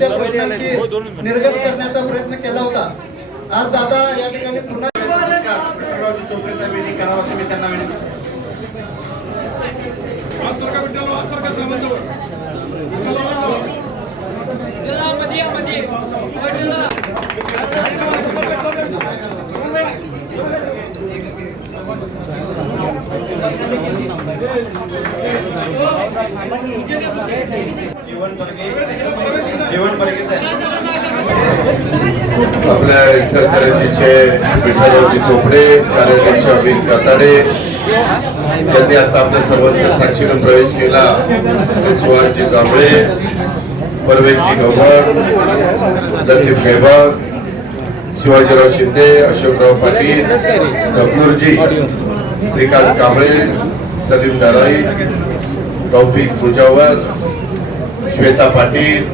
बऱ्याचशा प्रश्नांची निर्गत करण्याचा प्रयत्न केला होता. आज दादा या ठिकाणी पुन्हा चोपडे साहेब यांनी करावं असं मी त्यांना विनंती. आपल्या इचलकरंजीचे विठ्ठलरावजी चोपडे, कार्याध्यक्ष अमित काताडे यांनी आता आपल्या सर्वांच्या साक्षीने प्रवेश केला. सुहासजी जांभळे, परवेजी गव्हाण, लतीफ गैबान, शिवाजीराव शिंदे, अशोकराव पाटील, कपूरजी, श्रीकांत कांबळे, सलीम नाराई, तौफिक मुजावर, श्वेता पाटील,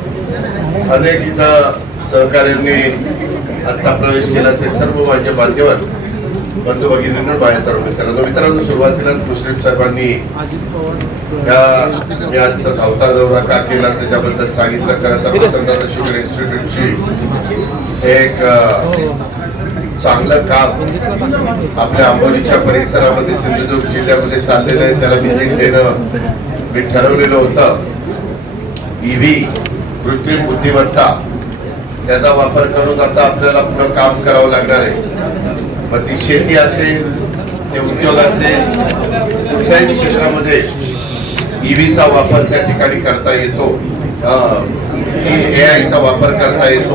अनेक इथं सहकार्यांनी आता प्रवेश केला. ते सर्व माझे मान्यवर बंधू भगिनींना मित्रांनो सुरुवातीलाच मुश्रीफ साहेबांनी मी आजचा धावता दौरा का केला त्याच्याबद्दल सांगितलं. खरं तर वसंतदादा शुगर इन्स्टिट्यूटची एक चांगलं काम आपल्या आंबोलीच्या परिसरामध्ये सिंधुदुर्ग जिल्ह्यामध्ये चाललेलं आहे. त्याला व्हिजिट देणं मी ठरवलेलं होतं. ईव्ही कृत्रिम बुद्धिमत्ता त्याचा वापर करून आता आपल्याला पुढे काम करावं लागणार आहे. मग ती शेती असेल, ते उद्योग असेल, कुठल्याही क्षेत्रामध्ये ईव्हीचा वापर त्या ठिकाणी करता येतो. एआयचा वापर करता येतो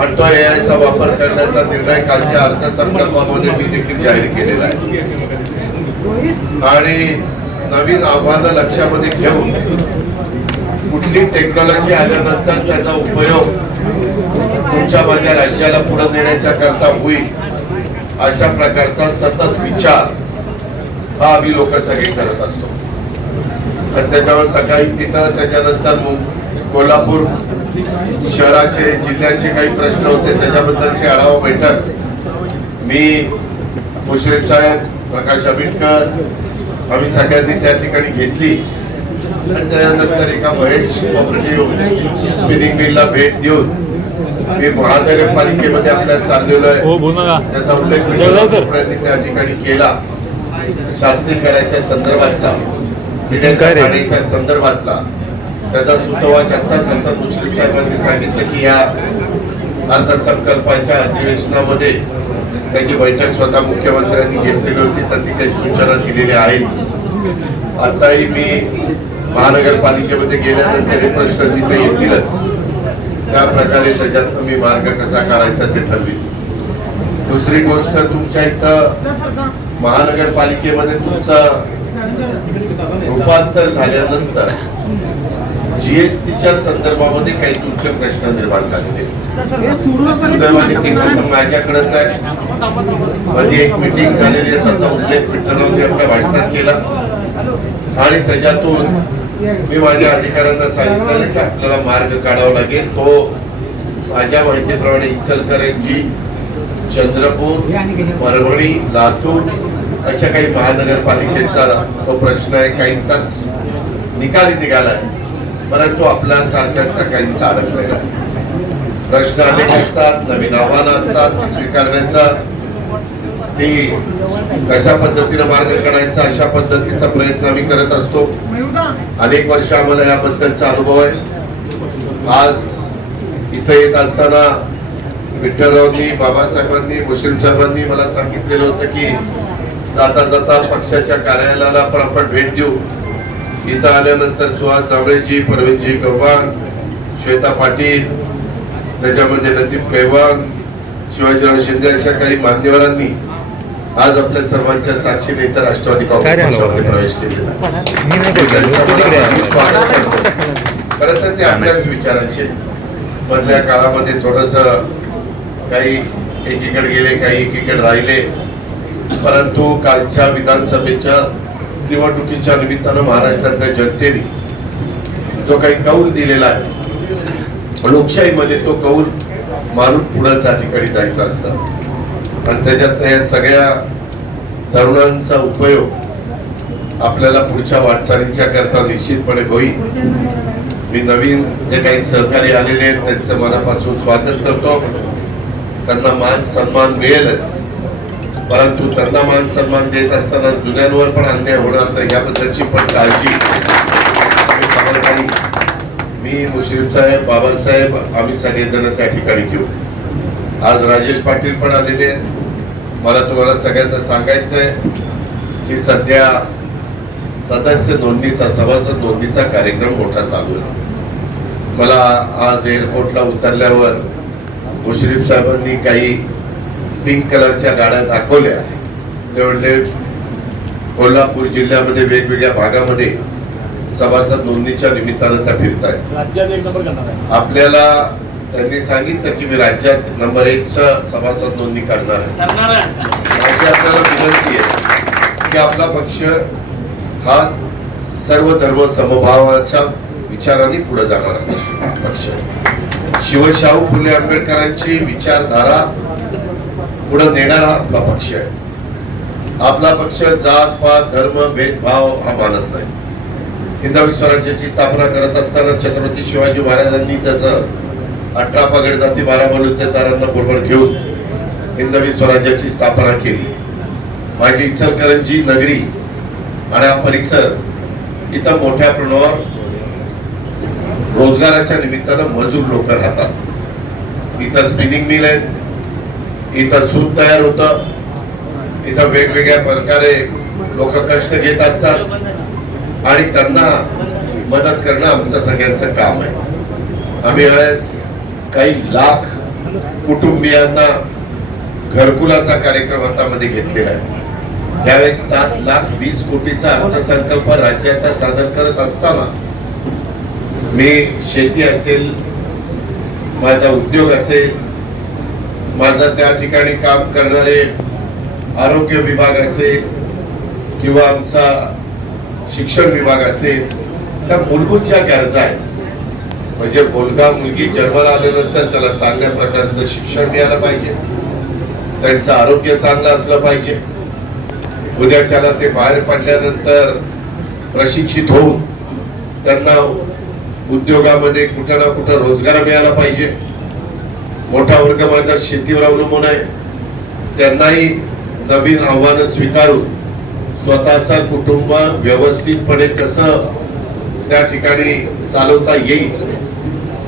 आणि तो एआयचा वापर करण्याचा निर्णय कालच्या अर्थसंकल्पामध्ये मी देखील जाहीर केलेला आहे. आणि नवीन आव्हानं लक्षामध्ये घेऊन कुठली टेक्नॉलॉजी आल्यानंतर त्याचा उपयोग तुमच्या माझ्या राज्याला पुढे नेण्याच्या करता होईल अशा प्रकारचा सतत विचार हा आम्ही लोक सगळे करत असतो. आणि त्याच्यावर सकाळी तिथं त्याच्यानंतर कोल्हापूर शहराचे जिल्ह्याचे काही प्रश्न होते त्याच्याबद्दलची आढावा बैठक मी मुश्रीफ साहेब, प्रकाश आंबेडकर आम्ही सगळ्यांनी त्या ठिकाणी घेतली. आणि त्यानंतर एका महेश कोऑपरेटिव्ह स्पिनिंग मिलला भेट देऊन मी महानगरपालिकेमध्ये आपल्याला चाललेलो आहे त्याचा उल्लेख त्या ठिकाणी केला. शास्त्रीकरणाच्या संदर्भातला, पाण्याच्या संदर्भातला त्याचा सुतोवा 34 असं मुश्रीफ साहेबांनी सांगितलं की या अर्थसंकल्पाच्या अधिवेशनामध्ये त्याची बैठक स्वतः मुख्यमंत्र्यांनी घेतलेली होती. त्यांनी काही सूचना दिलेल्या आहेत. आताही मी महानगरपालिकेमध्ये गेल्यानंतर हे प्रश्न तिथे येतीलच. त्या प्रकारे त्याच्यात मी मार्ग कसा काढायचा ते ठरविल. दुसरी गोष्ट, तुमच्या इथं महानगरपालिकेमध्ये तुमचं रूपांतर झाल्यानंतर जीएसटीच्या संदर्भामध्ये काही तुमचे प्रश्न निर्माण झालेले. सुदैवाने ते खतम माझ्याकडेच आहे. मध्ये एक मीटिंग झालेली आहे त्याचा उल्लेख विठ्ठलरावांनी आपल्या भाषणात केला आणि त्याच्यातून मी माझ्या अधिकाऱ्यांना सांगितलेलं की आपल्याला मार्ग काढावा लागेल. तो माझ्या माहितीप्रमाणे इचलकरंजी, चंद्रपूर, परभणी, लातूर अशा काही महानगरपालिकेचा तो प्रश्न आहे. काहींचा निकाली निघालाय परंतु आपल्या सारख्यांचा काहींचा अडकलेला प्रश्न अनेक असतात. नवीन आव्हानं असतात स्वीकारण्याचा. ती कशा पद्धतीने मार्ग काढायचा अशा पद्धतीचा प्रयत्न आम्ही करत असतो. अनेक वर्ष आम्हाला याबद्दलचा अनुभव आहे. आज इथे येत असताना विठ्ठलरावांनी, बाबासाहेबांनी, मुश्रीफ साहेबांनी मला सांगितलेलं होतं की जाता जाता पक्षाच्या कार्यालयाला पण आपण भेट देऊ. इथं आल्यानंतर सुहास जांभळेजी, परवेजी गव्हाण, श्वेता पाटील, त्याच्यामध्ये लतीफ गैबान, शिवाजीराव शिंदे अशा काही मान्यवरांनी आज आपल्या सर्वांच्या साक्षीने इथं राष्ट्रवादी काँग्रेस पक्षामध्ये प्रवेश केलेला आहे. खरं तर ते आपल्याच विचारांचे. मधल्या काळामध्ये थोडस काही एकीकडे गेले, काही एकीकडे राहिले. परंतु कालच्या विधानसभेच्या निवडणुकीच्या निमित्तानं महाराष्ट्रातल्या जनतेने जो काही कौल दिलेला आहे लोकशाहीमध्ये तो कौल मारून पुढे त्या ठिकाणी जायचं असतं. आणि त्याच्यात या सगळ्या तरुणांचा उपयोग आपल्याला पुढच्या वाटचालीच्या करता निश्चितपणे होईल. मी नवीन जे काही सहकारी आलेले आहेत त्यांचं मनापासून स्वागत करतो. त्यांना मान सन्मान मिळेलच, परंतु त्यांना मान सन्मान देत असताना जुन्यांवर पण अन्याय होणार नाही याबद्दलची पण काळजी मी, मुश्रीफ साहेब, बाबासाहेब आम्ही सगळेजण त्या ठिकाणी घेऊ. आज राजेश पाटील पण आलेले आहेत. मला तुम्हाला सगळ्यांना सांगायचं आहे की सध्या सदस्य नोंदणीचा, सभासद नोंदणीचा कार्यक्रम मोठा चालू आहे. मला आज एअरपोर्टला उतरल्यावर मुश्रीफ साहेबांनी काही पिंक कलरच्या गाड्या दाखवल्या. ते म्हणले कोल्हापूर जिल्ह्यामध्ये वेगवेगळ्या भागामध्ये सभासद नोंदणीच्या निमित्तानं त्या फिरतायत. राज्यात 1 नंबर करणार आहे. आपल्याला त्यांनी सांगितलं की मी राज्यात नंबर 1च्या सभासद नोंदणी करणार आहे. माझी आपल्याला विनंती आहे की आपला पक्ष हा सर्व धर्म समभावाच्या विचारांनी पुढे जाणारा पक्ष आहे. शिवशाहू फुले आंबेडकरांची विचारधारा पुढे नेणारा आपला पक्ष आहे. आपला पक्ष जात पात धर्म भेदभाव हा मानत नाही. हिंदवी स्वराज्याची स्थापना करत असताना छत्रपती शिवाजी महाराजांनी जसं 18 पगड जाती 12 बलुतेदारांना बरोबर घेऊन हिंदवी स्वराज्याची स्थापना केली. माझी इचलकरंजी नगरी आणि हा परिसर इथं मोठ्या प्रमाणावर रोजगाराच्या निमित्तानं मजूर लोक राहतात. इथं स्पिनिंग मिल आहे, इथं सूत तयार होतं, इथं वेगवेगळ्या प्रकारे लोक कष्ट घेत असतात आणि त्यांना मदत करणं आमचं सगळ्यांचं काम आहे. आम्ही आज काही लाख कुटुंबियांना घरकुलाचा कार्यक्रम हातामध्ये घेतलेला आहे. यावेळेस 7,20,00,000 अर्थसंकल्प राज्याचा सादर करत असताना मी शेती असेल, माझा उद्योग असेल, माझा त्या ठिकाणी काम करणारे आरोग्य विभाग असेल किंवा आमचा शिक्षण विभाग असेल, ह्या मूलभूत ज्या गरजा आहेत, म्हणजे मुलगा मुलगी जन्माला आल्यानंतर त्याला चांगल्या प्रकारचं शिक्षण मिळालं पाहिजे, त्यांचं आरोग्य चांगलं असलं पाहिजे, उद्याच्याला ते बाहेर पडल्यानंतर प्रशिक्षित होऊन त्यांना उद्योगामध्ये कुठं ना कुठं रोजगार मिळाला पाहिजे. मोठा वर्ग माझा शेतीवर अवलंबून आहे, त्यांनाही नवीन आव्हानं स्वीकारून स्वतःचा कुटुंब व्यवस्थितपणे कसं त्या ठिकाणी चालवता येईल,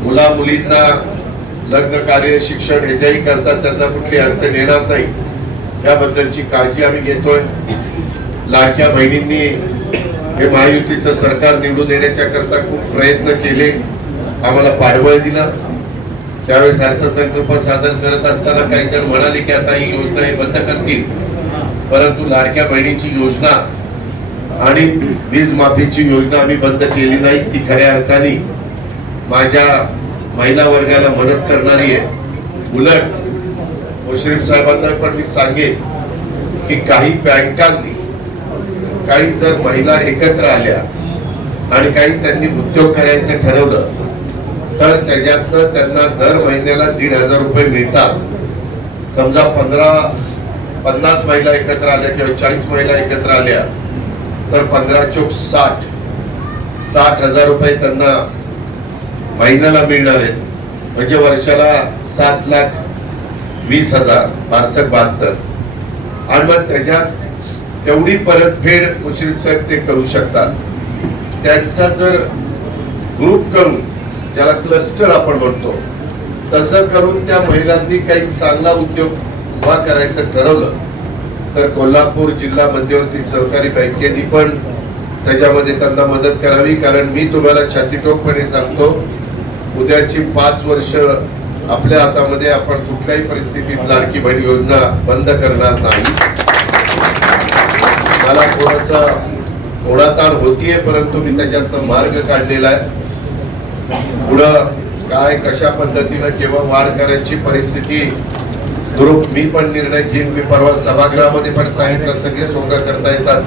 मुला मुलींना लग्न कार्य शिक्षण ह्याच्याही करता त्यांना कुठली अडचण येणार नाही याबद्दलची काळजी आम्ही घेतोय. लाडक्या बहिणींनी हे महायुतीचं सरकार निवडून येण्याच्या करता खूप प्रयत्न केले, आम्हाला पाठबळ दिलं. त्यावेळेस अर्थसंकल्प सादर करत असताना काही जण म्हणाले की आता ही योजना हे बंद करतील, परंतु लाडक्या बहिणीची योजना आणि वीज माफीची योजना आम्ही बंद केली नाही. ती खऱ्या अर्थाने माझ्या महिला वर्गाला मदत करणारी आहे. उलट मुश्रीफ साहेबांना पण मी सांगेन की काही बँकांनी काही जर महिला एकत्र आल्या आणि काही त्यांनी उद्योग करायचं ठरवलं तर त्याच्यातनं त्यांना दर महिन्याला 1,500 रुपये मिळतात. समजा 50 महिला एकत्र आल्या किंवा 40 महिला एकत्र आल्या तर 15 चोक 60,000 रुपये त्यांना महिन्याला मिळणार आहेत. म्हणजे वर्षाला 7,20,000 72. आणि मग त्याच्यात तेवढी परतफेड मुश्रीफ साहेब ते करू शकतात. त्यांचा जर ग्रुप करून ज्याला क्लस्टर आपण म्हणतो तसं करून त्या महिलांनी काही चांगला उद्योग उभा करायचं ठरवलं तर कोल्हापूर जिल्हा मध्यवर्ती सहकारी बँकेने पण त्याच्यामध्ये त्यांना मदत करावी. कारण मी तुम्हाला छातीटोकपणे सांगतो, उद्याची 5 वर्ष आपल्या हातामध्ये, आपण कुठल्याही परिस्थितीत लाडकी बहीण योजना बंद करणार नाही. मला थोडासा ओढाताण होतीये, परंतु मी त्याच्यातनं मार्ग काढलेला आहे. पुढं काय कशा पद्धतीनं केव्हा वाढ करायची परिस्थिती दुरुप मी पण निर्णय घेईन. मी परवा सभागृहामध्ये पण सांगितलं सगळे सोंग करता येतात,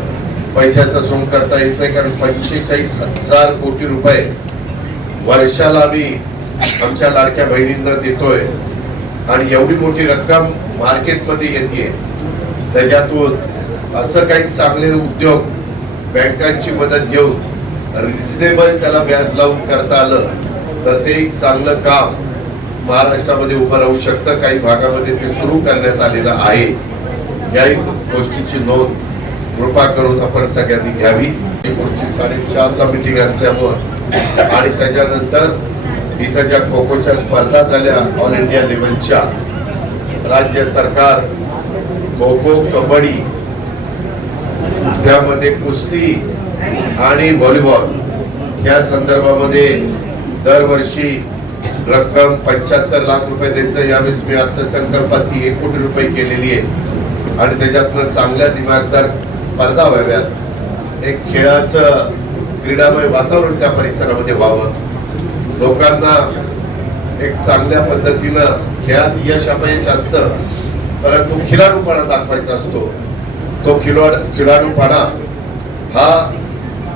पैशाचा सोंग करता येत नाही. कारण 45,000 कोटी रुपये वर्षाला आम्ही आमच्या लाडक्या बहिणींना देतोय आणि एवढी मोठी रक्कम मार्केटमध्ये येते. त्याच्यातून असं काही चांगले उद्योग बँकांची मदत घेऊन रिझनेबल त्याला व्याज लावून करता आलं तर ते एक चांगलं काम महाराष्ट्रामध्ये उभं राहू शकतं. काही भागामध्ये ते सुरू करण्यात आलेलं आहे. याही गोष्टीची नोंद कृपा करून आपण सगळ्यांनी घ्यावी. पुढची 4:30ला मीटिंग असल्यामुळं आणि त्याच्यानंतर इथं ज्या खो खोच्या स्पर्धा झाल्या ऑल इंडिया लेवलच्या, राज्य सरकार खो खो, कबड्डी, त्यामध्ये कुस्ती आणि व्हॉलीबॉल या संदर्भामध्ये दरवर्षी रक्कम 75 लाख रुपये द्यायचं. यावेळेस मी अर्थसंकल्पात ती 1 कोटी रुपये केलेली आहे आणि त्याच्यातनं चांगल्या दिमागदार स्पर्धा व्हाव्यात. एक खेळाचं क्रीडामय वातावरण त्या परिसरामध्ये व्हावं. लोकांना एक चांगल्या पद्धतीनं खेळात यश अपयश असतं, परंतु खिलाडूपणा दाखवायचा असतो. तो खिलाडूपणा हा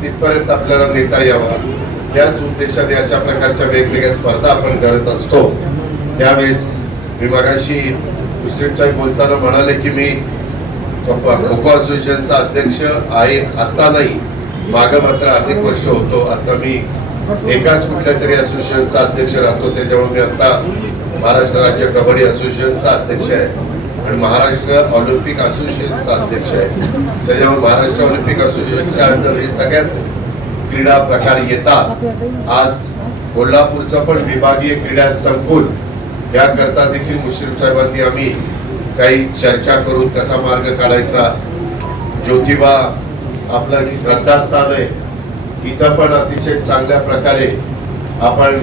तिथपर्यंत आपल्याला नेता यावा याच उद्देशाने अशा प्रकारच्या वेगवेगळ्या स्पर्धा आपण करत असतो. त्यावेळेस मी मगाशी मुश्रीफसाहेब बोलताना म्हणाले की मी खो खो असोसिएशनचा अध्यक्ष आहे. आता नाही, मागं मात्र अनेक वर्ष होतो. आता मी एकाच कुठल्या तरी असोसिएशनचा अध्यक्ष राहतो. त्याच्यामुळे मी आता महाराष्ट्र राज्य कबड्डी असोसिएशनचा अध्यक्ष आहे आणि महाराष्ट्र ऑलिम्पिक असोसिएशनचा अध्यक्ष आहे. त्याच्यामुळे महाराष्ट्र ऑलिम्पिक असोसिएशनच्या अंडर हे सगळ्याच क्रीडा प्रकार येतात. आज कोल्हापूरचं पण विभागीय क्रीडा संकुल याकरता देखील मुश्रीफ साहेबांनी आम्ही काही चर्चा करून कसा मार्ग काढायचा. ज्योतिबा आपलं श्रद्धास्थान आहे, तिथं पण अतिशय चांगल्या प्रकारे आपण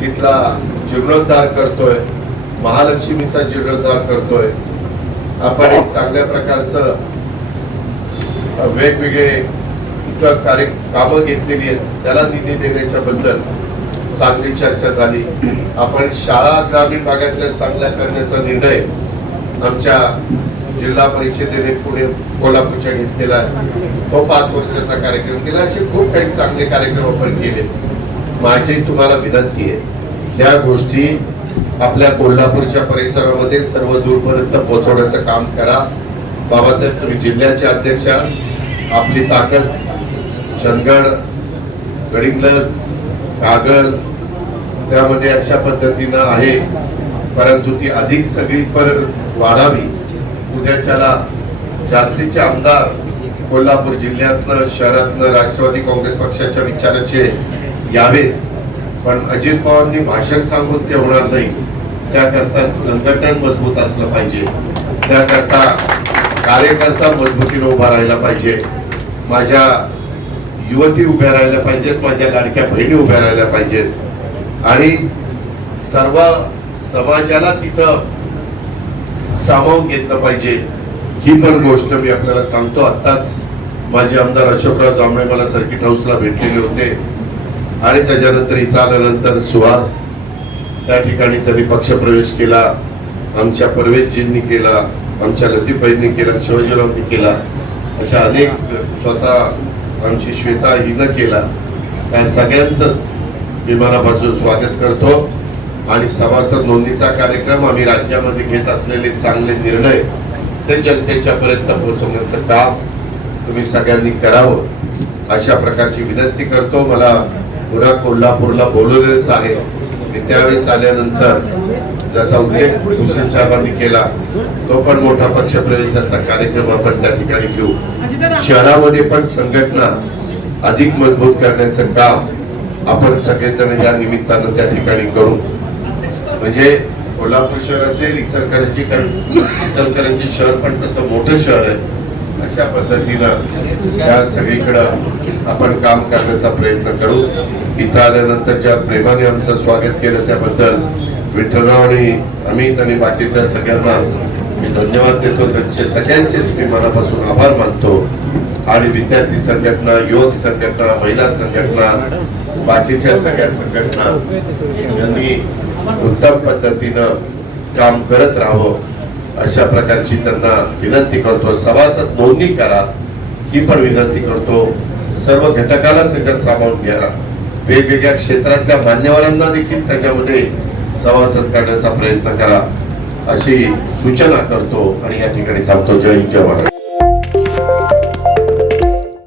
तिथला जीर्णोद्धार करतोय. महालक्ष्मीचा जीर्णोद्धार करतोय. आपण एक चांगल्या प्रकारचं वेगवेगळे इथं कामं घेतलेली आहेत, त्याला निधी देण्याच्या बद्दल चांगली चर्चा झाली. आपण शाळा ग्रामीण भागातल्या चांगल्या करण्याचा निर्णय आमच्या जिल्हा परिषदेने पुणे कोल्हापूरच्या घेतलेला आहे. तो 5 वर्षाचा कार्यक्रम केला. असे खूप काही चांगले कार्यक्रम आपण केले. माझी तुम्हाला विनंती आहे, ह्या गोष्टी आपल्या कोल्हापूरच्या परिसरामध्ये सर्व दूरपर्यंत पोहोचवण्याचं काम करा. बाबासाहेब, तुम्ही जिल्ह्याचे अध्यक्ष, आपली ताकद चंदगड, गडिंग्लज, कागद त्यामध्ये अशा पद्धतीनं आहे, परंतु ती अधिक सगळी वाढावी. उद्याच्याला जास्तीचे आमदार कोल्हापूर जिल्ह्यातनं शहरातनं राष्ट्रवादी काँग्रेस पक्षाच्या विचाराचे यावेत. पण अजित पवारांनी भाषण सांगून ते होणार नाही. त्याकरता संघटन मजबूत असलं पाहिजे. त्याकरता कार्यकर्ता मजबूतीने उभा राहायला पाहिजे. माझ्या युवती उभ्या राहायला पाहिजेत, माझ्या लाडक्या बहिणी उभ्या राहायला पाहिजेत आणि सर्व समाजाला तिथं सामावून घेतलं पाहिजे. ही पण गोष्ट मी आपल्याला सांगतो. आत्ताच माझे आमदार अशोकराव जांभळे मला सर्किट हाऊसला भेटलेले होते आणि त्याच्यानंतर इथं आल्यानंतर सुहास त्या ठिकाणी त्यांनी पक्षप्रवेश केला. आमच्या परवेशजींनी केला, आमच्या लतीफबाईंनी केला, शिवाजीरावनी केला, अशा अनेक, स्वतः आमची श्वेता हिनं केला. त्या सगळ्यांचंच मी मनापासून स्वागत करतो आणि सभासद नोंदणीचा कार्यक्रम आम्ही राज्यामध्ये घेत असलेले चांगले निर्णय ते जनतेच्या पर्यंत पोहोचवण्याचं काम तुम्ही सगळ्यांनी करावं अशा प्रकारची विनंती करतो. मला पुन्हा कोल्हापूरला बोलवलेच आहे. मी त्यावेळेस आल्यानंतर जसा उल्लेख मुश्रीफ साहेबांनी केला, तो पण मोठा पक्षप्रवेशाचा कार्यक्रम आपण त्या ठिकाणी घेऊ. शहरामध्ये पण संघटना अधिक मजबूत करण्याचं काम आपण सगळेजण या निमित्तानं त्या ठिकाणी करू. म्हणजे कोल्हापूर शहर असेल, इचलकरंजी शहर पण तसं मोठं शहर आहे. अशा पद्धतीनं या सगळीकडं आपण काम करण्याचा प्रयत्न करू. इथं आल्यानंतर ज्या प्रेमाने आमचं स्वागत केलं त्याबद्दल विठ्ठलराव आणि अमित आणि बाकीच्या सगळ्यांना मी धन्यवाद देतो. त्यांचे सगळ्यांचेच मी मनापासून आभार मानतो. आणि विद्यार्थी संघटना, युवक संघटना, महिला संघटना, बाकीच्या सगळ्या संघटना यांनी उत्तम पद्धतीनं काम करत राहावं अशा प्रकारची त्यांना विनंती करतो. सभासद नोंदणी करा ही पण विनंती करतो. सर्व घटकाला त्याच्यात सामावून घ्या. वेगवेगळ्या क्षेत्रातल्या मान्यवरांना देखील त्याच्यामध्ये सभासद करण्याचा प्रयत्न करा अशी सूचना करतो आणि या ठिकाणी थांबतो. जय हिंद, जय महाराष्ट्र.